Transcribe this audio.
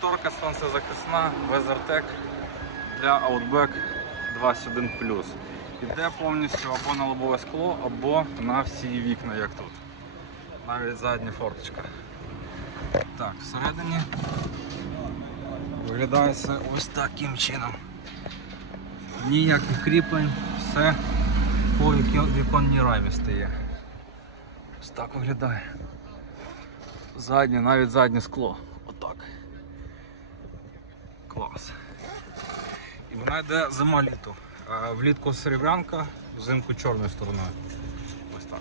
Шторка сонцезахисна Weathertech для Outback 21 Іде повністю або на лобове скло, або на всі вікна, як тут. Навіть задня форточка. Так, всередині виглядає це ось таким чином. Ніяких кріплень, все по віконній рамі стає. Ось так виглядає. Заднє, навіть заднє скло клас. І вона йде зима літо. Влітку серебрянка, взимку чорною стороною. Ось так.